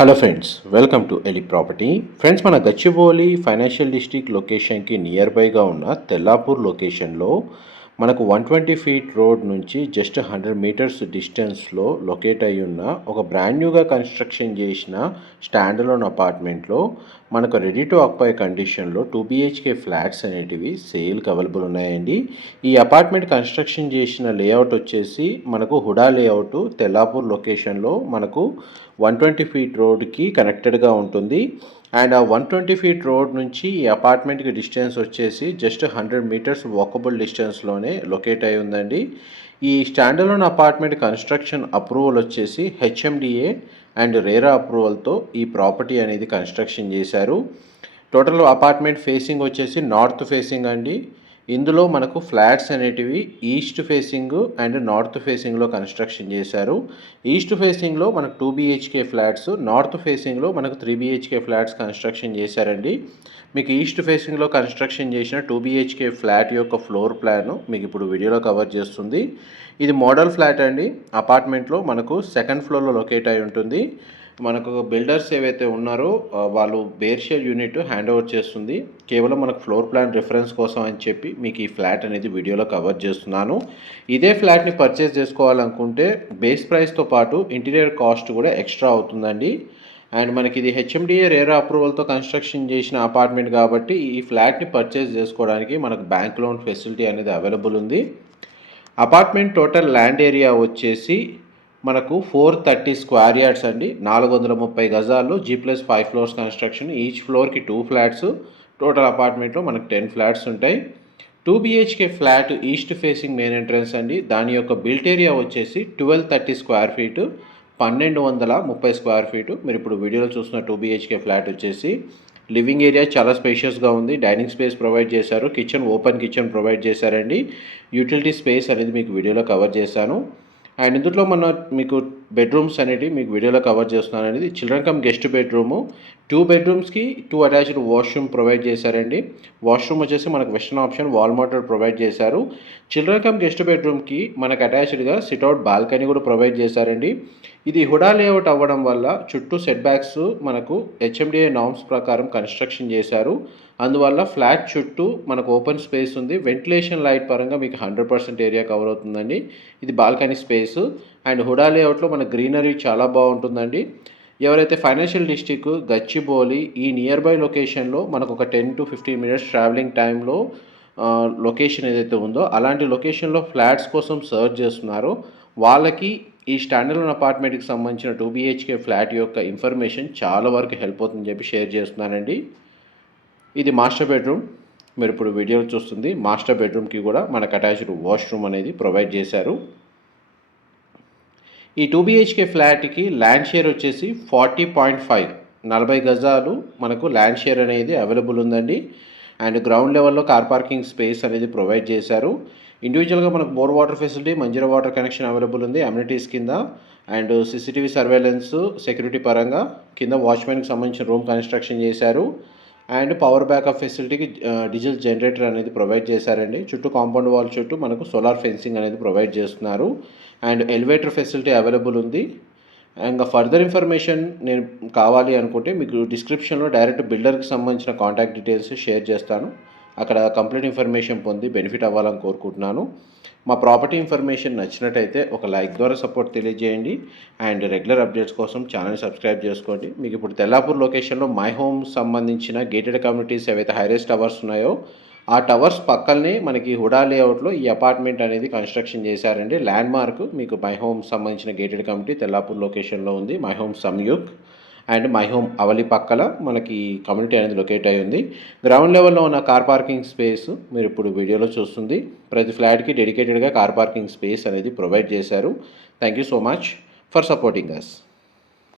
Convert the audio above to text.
Hello friends, welcome to Eli property. Friends, మన Gachibowli financial district లొకేషన్కి near బైగా ఉన్న తెల్లాపూర్ లొకేషన్లో మనకు 120 ఫీట్ రోడ్ నుంచి జస్ట్ 100 మీటర్స్ డిస్టెన్స్లో లొకేట్ అయి ఉన్న ఒక బ్రాండ్ న్యూగా కన్స్ట్రక్షన్ చేసిన స్టాండలోన్ అపార్ట్మెంట్లో మనకు రెడీ టు ఆక్యుపై కండిషన్లో 2 బిహెచ్కే ఫ్లాట్స్ అనేటివి సేల్కి అవైలబుల్ ఉన్నాయండి. ఈ అపార్ట్మెంట్ కన్స్ట్రక్షన్ చేసిన లేఅవుట్ వచ్చేసి మనకు హుడా లేఅవుట్ తెల్లాపూర్ లొకేషన్లో మనకు 120 ఫీట్ రోడ్కి కనెక్టెడ్గా ఉంటుంది. అండ్ ఆ 120 ఫీట్ రోడ్ నుంచి ఈ అపార్ట్మెంట్కి డిస్టెన్స్ వచ్చేసి జస్ట్ 100 మీటర్స్ వాకబుల్ డిస్టెన్స్లోనే లొకేట్ అయి ఉందండి. ఈ స్టాండలోన్ అపార్ట్మెంట్ కన్స్ట్రక్షన్ అప్రూవల్ వచ్చేసి హెచ్ఎండిఏ అండ్ రేరా అప్రూవల్తో ఈ ప్రాపర్టీ అనేది కన్స్ట్రక్షన్ చేశారు. టోటల్ అపార్ట్మెంట్ ఫేసింగ్ వచ్చేసి నార్త్ ఫేసింగ్ అండి. ఇందులో మనకు ఫ్లాట్స్ అనేటివి ఈస్ట్ ఫేసింగ్ అండ్ నార్త్ ఫేసింగ్లో కన్స్ట్రక్షన్ చేశారు. ఈస్ట్ ఫేసింగ్లో మనకు 2 బిహెచ్కే ఫ్లాట్స్, నార్త్ ఫేసింగ్లో మనకు 3 బిహెచ్కే ఫ్లాట్స్ కన్స్ట్రక్షన్ చేశారండి. మీకు ఈస్ట్ ఫేసింగ్లో కన్స్ట్రక్షన్ చేసిన 2 బిహెచ్కే ఫ్లాట్ యొక్క ఫ్లోర్ ప్లాన్ మీకు ఇప్పుడు వీడియోలో కవర్ చేస్తుంది. ఇది మోడల్ ఫ్లాట్ అండి. అపార్ట్మెంట్లో మనకు సెకండ్ ఫ్లోర్లో లొకేట్ అయి ఉంటుంది. మనకు బిల్డర్స్ ఏవైతే ఉన్నారో వాళ్ళు బేర్షియల్ యూనిట్ హ్యాండ్ ఓవర్ చేస్తుంది. కేవలం మనకు ఫ్లోర్ ప్లాన్ రిఫరెన్స్ కోసం అని చెప్పి మీకు ఈ ఫ్లాట్ అనేది వీడియోలో కవర్ చేస్తున్నాను. ఇదే ఫ్లాట్ని పర్చేస్ చేసుకోవాలనుకుంటే బేస్ ప్రైస్తో పాటు ఇంటీరియర్ కాస్ట్ కూడా ఎక్స్ట్రా అవుతుందండి. అండ్ మనకి ఇది హెచ్ఎండిఏ రేరా అప్రూవల్తో కన్స్ట్రక్షన్ చేసిన అపార్ట్మెంట్ కాబట్టి ఈ ఫ్లాట్ని పర్చేస్ చేసుకోవడానికి మనకు బ్యాంక్ లోన్ ఫెసిలిటీ అనేది అవైలబుల్ ఉంది. అపార్ట్మెంట్ టోటల్ ల్యాండ్ ఏరియా వచ్చేసి మనకు 430 స్క్వేర్ యార్డ్స్ అండి. 430 గజాల్లో G+5 ఫ్లోర్స్ కన్స్ట్రక్షన్. ఈచ్ ఫ్లోర్కి 2 ఫ్లాట్స్. టోటల్ అపార్ట్మెంట్లో మనకు 10 ఫ్లాట్స్ ఉంటాయి. 2 BHK flat east facing main entrance అండి. దాని యొక్క బిల్ట్ ఏరియా వచ్చేసి 1230 స్క్వేర్ ఫీటు, 1230 స్క్వేర్ ఫీటు. మీరు ఇప్పుడు వీడియోలో చూస్తున్న 2 బిహెచ్కే ఫ్లాట్ వచ్చేసి లివింగ్ ఏరియా చాలా స్పేషియస్గా ఉంది. డైనింగ్ స్పేస్ ప్రొవైడ్ చేశారు. కిచెన్ ఓపెన్ కిచెన్ ప్రొవైడ్ చేశారండి. యూటిలిటీ స్పేస్ అనేది మీకు వీడియోలో కవర్ చేశాను. అండ్ ఇందులో మీకు బెడ్రూమ్స్ అనేవి మీకు వీడియోలో కవర్ చేస్తున్నాను. అనేది children come guest bedroom. 2 బెడ్రూమ్స్కి 2 attached washroom provide చేశారండి. వాష్రూమ్ వచ్చేసి మనకు western option wall mounted provide చేశారు. చిల్డ్రన్ కమ్ గెస్ట్ బెడ్రూమ్కి మనకు అటాచ్డ్గా సిట్అవుట్ బాల్కనీ కూడా ప్రొవైడ్ చేశారండి. ఇది హుడా లేఅవుట్ అవ్వడం వల్ల చుట్టూ సెట్ బ్యాక్స్ మనకు హెచ్ఎండిఏ నార్మ్స్ ప్రకారం కన్స్ట్రక్షన్ చేశారు. అందువల్ల ఫ్లాట్ చుట్టూ మనకు ఓపెన్ స్పేస్ ఉంది. వెంటిలేషన్ లైట్ పరంగా మీకు 100% ఏరియా కవర్ అవుతుందండి. ఇది బాల్కనీ స్పేస్. అండ్ హుడా లేఅవుట్లో మన గ్రీనరీ చాలా బాగుంటుందండి. ఎవరైతే ఫైనాన్షియల్ డిస్ట్రిక్ట్ గచ్చిబౌలి ఈ నియర్ బై లొకేషన్లో మనకు ఒక 10 to 15 మినిట్స్ ట్రావెలింగ్ టైంలో లొకేషన్ ఏదైతే ఉందో అలాంటి లొకేషన్లో ఫ్లాట్స్ కోసం సర్చ్ చేస్తున్నారో వాళ్ళకి ఈ స్టాండర్డ్ అపార్ట్మెంట్కి సంబంధించిన 2 బిహెచ్కే ఫ్లాట్ యొక్క ఇన్ఫర్మేషన్ చాలా వరకు హెల్ప్ అవుతుందని చెప్పి షేర్ చేస్తున్నానండి. ఇది మాస్టర్ బెడ్రూమ్. మీరు ఇప్పుడు వీడియోలో చూస్తుంది మాస్టర్ బెడ్రూమ్కి కూడా మనకు అటాచ్డ్ వాష్రూమ్ అనేది ప్రొవైడ్ చేశారు. ఈ 2 బిహెచ్కే ఫ్లాట్కి ల్యాండ్ షేర్ వచ్చేసి 40.5 40 గజాలు మనకు ల్యాండ్ షేర్ అనేది అవైలబుల్ ఉందండి. అండ్ గ్రౌండ్ లెవెల్లో కార్ పార్కింగ్ స్పేస్ అనేది ప్రొవైడ్ చేశారు. ఇండివిజువల్గా మనకు bore water facility, Manjira water connection available ఉంది అమ్యూనిటీస్ కింద. అండ్ సీసీటీవీ సర్వేలెన్స్ సెక్యూరిటీ పరంగా కింద వాచ్మెన్కి సంబంధించిన రూమ్ కన్స్ట్రక్షన్ చేశారు. అండ్ పవర్ బ్యాకప్ ఫెసిలిటీకి డీజిల్ జనరేటర్ అనేది ప్రొవైడ్ చేశారండి. చుట్టూ కాంపౌండ్ వాల్ చుట్టూ మనకు సోలార్ ఫెన్సింగ్ అనేది ప్రొవైడ్ చేస్తున్నారు. అండ్ ఎలివేటర్ ఫెసిలిటీ అవైలబుల్ ఉంది. ఇంకా ఫర్దర్ ఇన్ఫర్మేషన్ నేను కావాలి అనుకుంటే మీకు డిస్క్రిప్షన్లో డైరెక్ట్ బిల్డర్కి సంబంధించిన కాంటాక్ట్ డీటెయిల్స్ షేర్ చేస్తాను. అక్కడ కంప్లీట్ ఇన్ఫర్మేషన్ పొంది బెనిఫిట్ అవ్వాలని కోరుకుంటున్నాను. మా ప్రాపర్టీ ఇన్ఫర్మేషన్ నచ్చినట్టయితే ఒక లైక్ ద్వారా సపోర్ట్ తెలియజేయండి. అండ్ రెగ్యులర్ అప్డేట్స్ కోసం ఛానల్ సబ్స్క్రైబ్ చేసుకోండి. మీకు ఇప్పుడు తెల్లాపూర్ లొకేషన్లో మై హోమ్ సంబంధించిన గేటెడ్ కమ్యూనిటీస్ ఏవైతే హైరేస్ టవర్స్ ఉన్నాయో ఆ టవర్స్ పక్కనే మనకి హుడా లేఅవుట్లో ఈ అపార్ట్మెంట్ అనేది కన్స్ట్రక్షన్ చేశారండి. ల్యాండ్ మార్క్ మీకు మై హోమ్ సంబంధించిన గేటెడ్ కమ్యూనిటీ తెల్లాపూర్ లొకేషన్లో ఉంది. My Home Samyuk and My Home Avali పక్కల మనకి కమ్యూనిటీ అనేది లొకేట్ అయి ఉంది. గ్రౌండ్ లెవెల్లో ఉన్న కార్ పార్కింగ్ స్పేస్ మీరు ఇప్పుడు వీడియోలో చూస్తుంది. ప్రతి ఫ్లాట్కి డెడికేటెడ్గా కార్ పార్కింగ్ స్పేస్ అనేది ప్రొవైడ్ చేశారు. Thank you so much for supporting us.